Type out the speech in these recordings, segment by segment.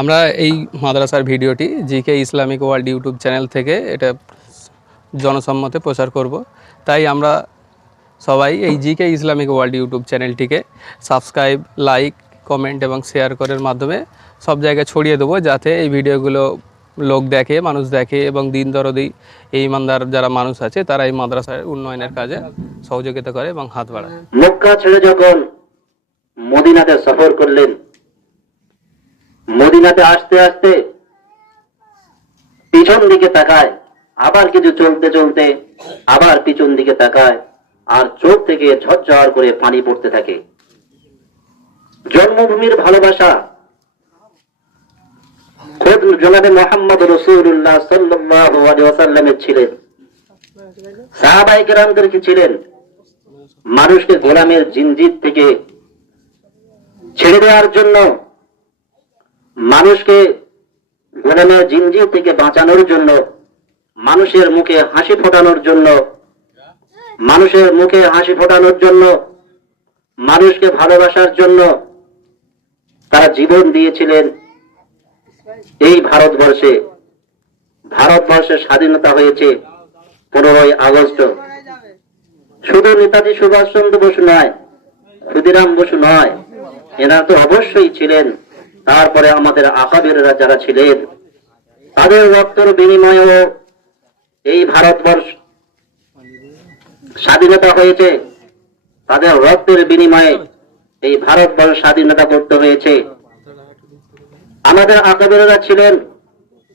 আমরা এই মাদ্রাসার ভিডিওটি GK Islamic world YouTube channel থেকে এটা জনসম্মতে প্রচার করব। তাই আমরা সবাই এই জিকে ইসলামিক ওয়ার্ল্ড ইউটিউব চ্যানেলটিকে সাবস্ক্রাইব, লাইক, কমেন্ট এবং শেয়ার করার মাধ্যমে সব জায়গায় ছড়িয়ে দেবো, যাতে এই ভিডিওগুলো লোক দেখে, মানুষ দেখে এবং দিন দরদি এই ইমানদার যারা মানুষ আছে তারা এই মাদ্রাসার উন্নয়নের কাজে সহযোগিতা করে এবং হাত বাড়ায়। মক্কা ছেড়ে যখন মদিনাতে সফর করলেন, মদিনাতে আসতে আসতে পিছন দিকে তাকায়, আবার কিছু চলতে চলতে আবার পিছন দিকে তাকায়, আর চোখ থেকে ঝরঝর করে পানি পড়তে থাকে। জন্মভূমির ভালোবাসা খোদ জনাবে মুহাম্মদ রাসূলুল্লাহ সাল্লাল্লাহু আলাইহি ওয়াসাল্লামের ছিলেন, সাহাবায়ে কেরামদের কি ছিলেন। মানুষকে গোলামের জিনজির থেকে ছেড়ে দেওয়ার জন্য, মানুষকে গোলামের জিনজির থেকে বাঁচানোর জন্য, মানুষের মুখে হাসি ফোটানোর জন্য, মানুষের মুখে হাসি ফোটানোর জন্য, মানুষকে ভালোবাসার জন্য তারা জীবন দিয়েছিলেন। এই ভারতবর্ষে স্বাধীনতা হয়েছে 15ই আগস্ট। শুধু নেতাজি সুভাষচন্দ্র বসু নয়, ক্ষুদিরাম বসু নয়, এরা তো অবশ্যই ছিলেন। তারপরে আমাদের আকাবেররা যারা ছিলেন, তাদের রক্তের বিনিময়েও এই ভারতবর্ষ স্বাধীনতা হয়েছে। তাদের রক্তের বিনিময়ে এই ভারতবর্ষ স্বাধীনতা করতে হয়েছে। আমাদের আকাবেররা ছিলেন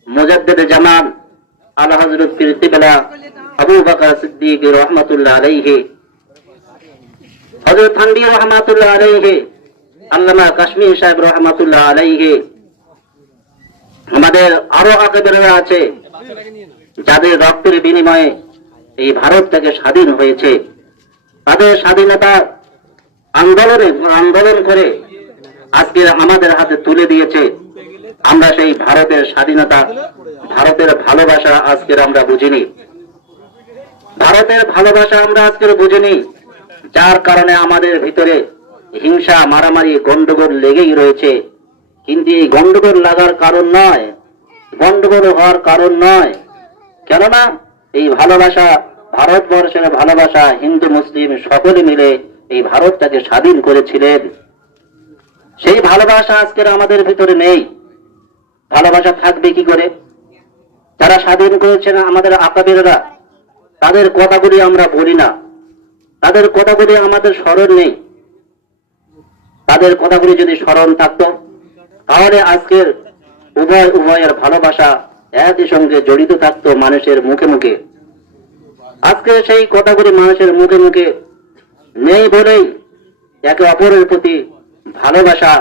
মুজাদ্দিদে জামান আলা হযরত পীর কিবলা আবু বকর সিদ্দিক রাহমাতুল্লাহ আলাইহি, হযরত থানভী রাহমাতুল্লাহ আলাইহি, আল্লামা কাশ্মীর সাহেব রাহমাতুল্লাহ আলাইহি। আমাদের আরো আকাবেররা আছে যাদের রক্তের বিনিময়ে এই ভারত থেকে স্বাধীন হয়েছে। তাদের স্বাধীনতা আন্দোলন করে আজকে আমাদের হাতে তুলে দিয়েছে। আমরা সেই ভারতের স্বাধীনতা, ভারতের ভালোবাসা আজকের আমরা বুঝিনি। ভারতের ভালোবাসা আমরা আজকের বুঝিনি, যার কারণে আমাদের ভিতরে হিংসা, মারামারি, গন্ডগোল লেগেই রয়েছে। কিন্তু এই গন্ডগোল লাগার কারণ নয়, গন্ডগোল হওয়ার কারণ নয়। কেননা এই ভালোবাসা, ভারতবর্ষের ভালোবাসা, হিন্দু মুসলিম সকলে মিলে এই ভারতটাকে স্বাধীন করেছিলেন। সেই ভালোবাসা আজকের আমাদের ভিতরে নেই। ভালোবাসা থাকবে কি করে? যারা স্বাধীন করেছেন আমাদের আকাবেররা, তাদের কথাগুলি আমরা বলি না, তাদের কথাগুলি আমাদের স্মরণ নেই। তাদের কথাগুলি যদি স্মরণ থাকতো, তাহলে আজকের উভয়ের ভালোবাসা একই সঙ্গে জড়িত থাকতো মানুষের মুখে মুখে। আজকে সেই কথাগুলি মানুষের মুখে মুখে নেই বলেই একে অপরের প্রতি ভালোবাসা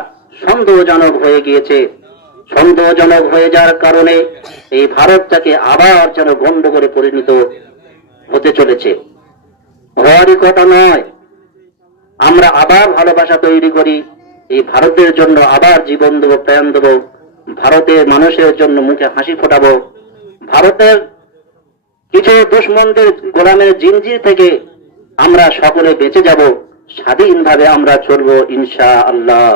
সন্দেহজনক হয়ে গিয়েছে। সন্দেহজনক হয়ে যাওয়ার কারণে এই ভারতটাকে আবার যেন গন্ডগোলে পরিণত হতে চলেছে। হওয়ারই কথা নয়। আমরা আবার ভালোবাসা তৈরি করি, এই ভারতের জন্য আবার জীবন দেবো, প্রাণ দেবো, ভারতের মানুষের জন্য মুখে হাসি ফোটাবো। ভারতের কিছু দুশমনদের গোলামের জিনজির থেকে আমরা সকলে বেঁচে যাব, স্বাধীনভাবে আমরা চলবো ইনশাআল্লাহ।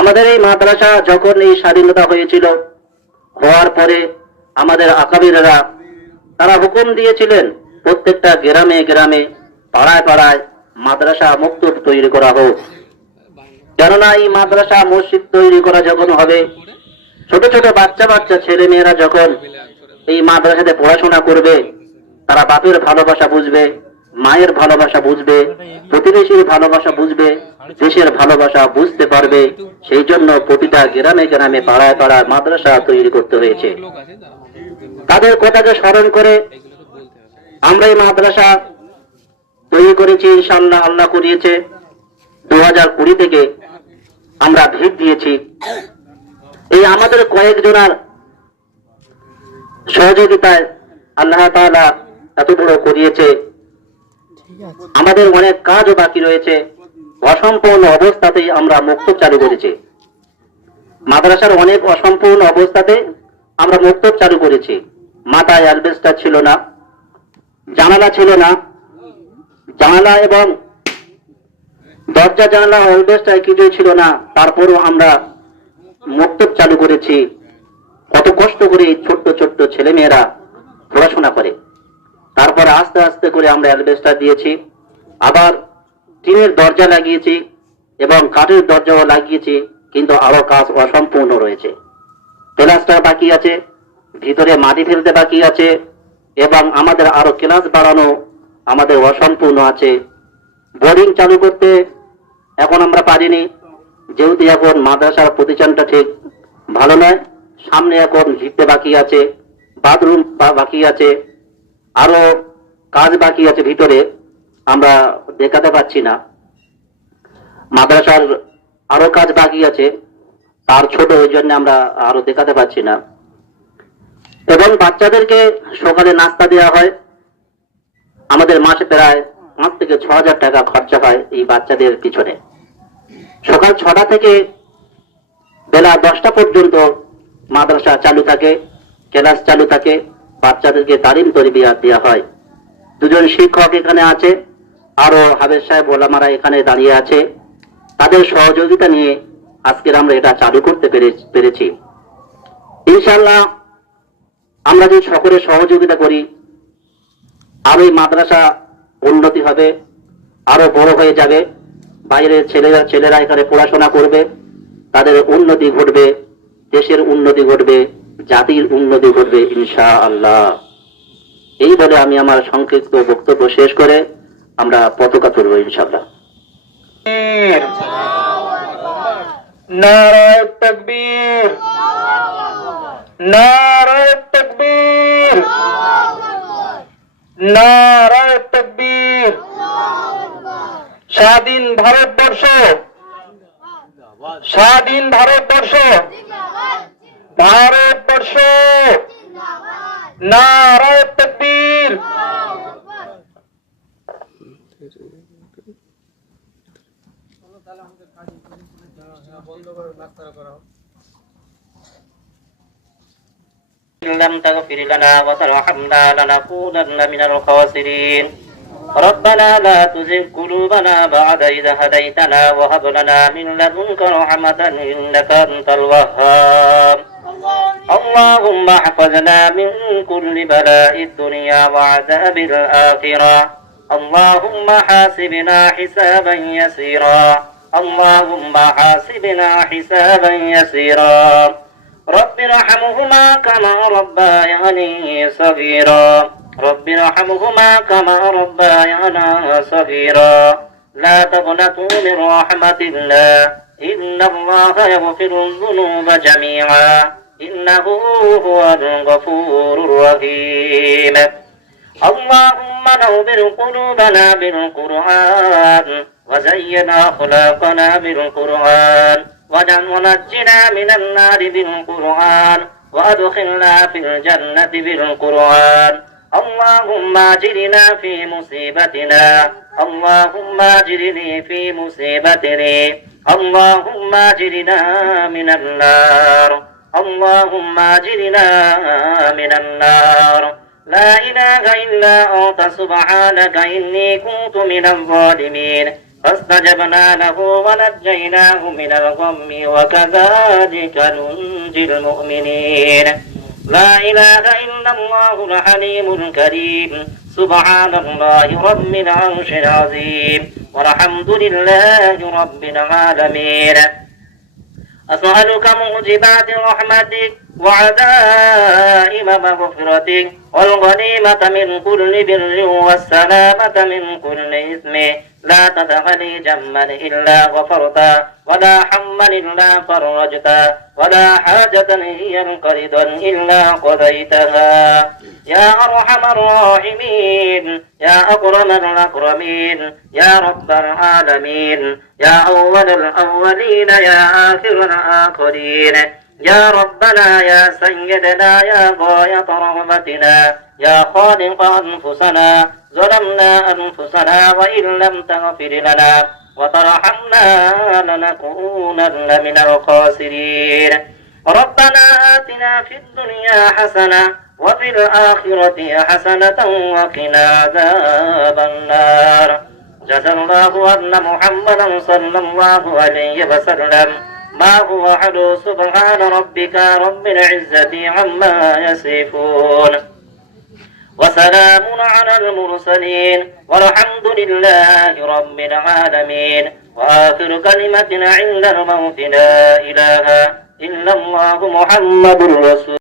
আমাদের এই মাদ্রাসা যখন এই স্বাধীনতা হয়েছিল, হওয়ার পরে আমাদের আকাবিররা তারা হুকুম দিয়েছিলেন প্রত্যেকটা গ্রামে গ্রামে, পাড়ায় পাড়ায় মাদ্রাসা মক্তব তৈরি করা হোক। কেননা এই মাদ্রাসা মসজিদ তৈরি করা যখন হবে, ছোট ছোট বাচ্চা ছেলে মেয়েরা যখন এই মাদ্রাসাতে পড়াশোনা করবে, তারা বাপের ভালোবাসা বুঝবে, মায়ের ভালোবাসা বুঝবে, প্রতিবেশীর ভালোবাসা বুঝবে, দেশের ভালোবাসা বুঝতে পারবে। সেই জন্য প্রতিটা গ্রামে গ্রামে, পাড়ায় পাড়ায় মাদ্রাসা তৈরি করতে হয়েছে। তাদের কথাকে স্মরণ করে আমরা এই মাদ্রাসা তৈরি করেছি। ইনশাআল্লাহ আল্লাহ করিয়েছে 2020 থেকে আমরা ভিত দিয়েছি। এই আমাদের কয়েকজনের সহযোগিতায় আল্লাহ তাআলা এত বড় করিয়েছে। আমাদের অনেক কাজও বাকি রয়েছে। অসম্পূর্ণ অবস্থাতেই আমরা মক্তব চালু করেছি। মাদ্রাসার অনেক অসম্পূর্ণ অবস্থাতে আমরা মক্তব চালু করেছি। মাথায় অ্যালবেস্টার ছিল না, জানালা ছিল না, জানালা এবং দরজা জানালা অ্যালবেস্টার কিছুই ছিল না। তারপরও আমরা মক্তব চালু করেছি, কত কষ্ট করে এই ছোট্ট ছোট্ট ছেলেমেয়েরা পড়াশোনা করে। তারপর আস্তে আস্তে করে আমরা অ্যালবেস্টার দিয়েছি, আবার টিনের দরজা লাগিয়েছি এবং কাঠের দরজাও লাগিয়েছি, কিন্তু আরো কাজ অসম্পূর্ণ রয়েছে। প্লাস্টার বাকি আছে, ভিতরে মাটি ফেলতে বাকি আছে এবং আমাদের আরো ক্লাস বাড়ানো আমাদের অসম্পূর্ণ আছে। বোর্ডিং চালু করতে এখন আমরা পারিনি, যেহেতু এখন মাদ্রাসার প্রতিষ্ঠানটা ঠিক ভালো নয়। সামনে এখন ভিটতে বাকি আছে, বাথরুম বাকি আছে, আরো কাজ বাকি আছে ভিতরে, আমরা দেখাতে পাচ্ছি না। মাদ্রাসার আরো কাজ বাকি আছে, তার ছোট, ওই জন্য আমরা আরো দেখাতে পাচ্ছি না। এবং বাচ্চাদেরকে সকালে নাস্তা দেওয়া হয়, আমাদের মাসে প্রায় 5 থেকে 6 হাজার টাকা খরচা হয় এই বাচ্চাদের পিছনে। সকাল 6টা থেকে বেলা 10টা পর্যন্ত মাদ্রাসা চালু থাকে, ক্লাস চালু থাকে, বাচ্চাদেরকে তালিম তরবিয়াত দেওয়া হয়। 2জন শিক্ষক এখানে আছে, আরো হাফেজ সাহেব ওলামারা এখানে দাঁড়িয়ে আছে। তাদের সহযোগিতা নিয়ে আজকের আমরা এটা চালু করতে পেরেছি। ইনশাআল্লাহ আমরা যদি সকলে সহযোগিতা করি, আরো এই মাদ্রাসা উন্নতি হবে, আরো বড় হয়ে যাবে। বাইরের ছেলেরা এখানে পড়াশোনা করবে, তাদের উন্নতি ঘটবে, দেশের উন্নতি ঘটবে, জাতির উন্নতি ঘটবে ইনশাআল্লাহ। এই বলে আমি আমার সংক্ষিপ্ত বক্তব্য শেষ করে আমরা পতাকা তুলব ইনশাআল্লাহ। নারায়ে তাকবীর, নারায়ে তাকবীর, নারায়ে তাকবীর। স্বাধীন ভারতবর্ষ, স্বাধীন ভারতবর্ষ, ভারতবর্ষ, নারায়ে তাকবীর। لم تغفر لنا وترحمنا لنكونن من الخاسرين. ربنا لا تزغ قلوبنا بعد إذ هديتنا وهب لنا من لدنك رحمة إنك أنت الوهاب. اللهم احفظنا من كل بلاء الدنيا وعذاب الآخرة. اللهم حاسبنا حسابا يسيرا، اللهم حاسبنا حسابا يسيرا. رب ارحمهما كما ربياني صغيرا، رب ارحمهما كما ربيانا صغيرا. لا تقنطوا من رحمة الله، إن الله يغفر الذنوب جميعا إنه هو الغفور الرحيم. اللهم نور قلوبنا بالقرآن وزين أخلاقنا بالقرآن ونجنا من النار بالقرآن وأدخلنا في الجنة بالقرآن. اللهم أجرنا في مصيبتنا، اللهم أجرني في مصيبتني، اللهم أجرنا من النار، اللهم أجرنا من النار. لا إله إلا أنت سبحانك إني كنت من الظالمين. فاستجبنا له ونجيناه من الغم وكذلك ننجي المؤمنين. لا إله إلا الله الحليم الكريم. سبحان الله رب العرش العظيم والحمد لله رب العالمين. أسألك موجبات رحمتك وعزائم مغفرتك والغنيمة من كل بر والسلامة من كل إثم. لا تدع لي جما إلا غفرته ولا حما إلا فرجته ولا حاجة هي القرضا إلا قضيتها. يا أرحم الراحمين، يا أكرم الأكرمين، يا رب العالمين، يا أول الأولين، يا آخر الآخرين. يا ربنا يا سيدنا يا غاية رغبتنا، يا خالق أنفسنا ظلمنا أنفسنا وإن لم تغفر لنا وترحمنا لنكونن من الخاسرين. ربنا آتنا في الدنيا حسنة وفي الآخرة حسنة وقنا عذاب النار. جزا الله أن محمدا صلى الله عليه وسلم ما هو علو سبحان ربك رب العزة عما يصفون وسلام على المرسلين والحمد لله رب العالمين وآخر كلمة عند الموت لا إله إلا الله محمد رسول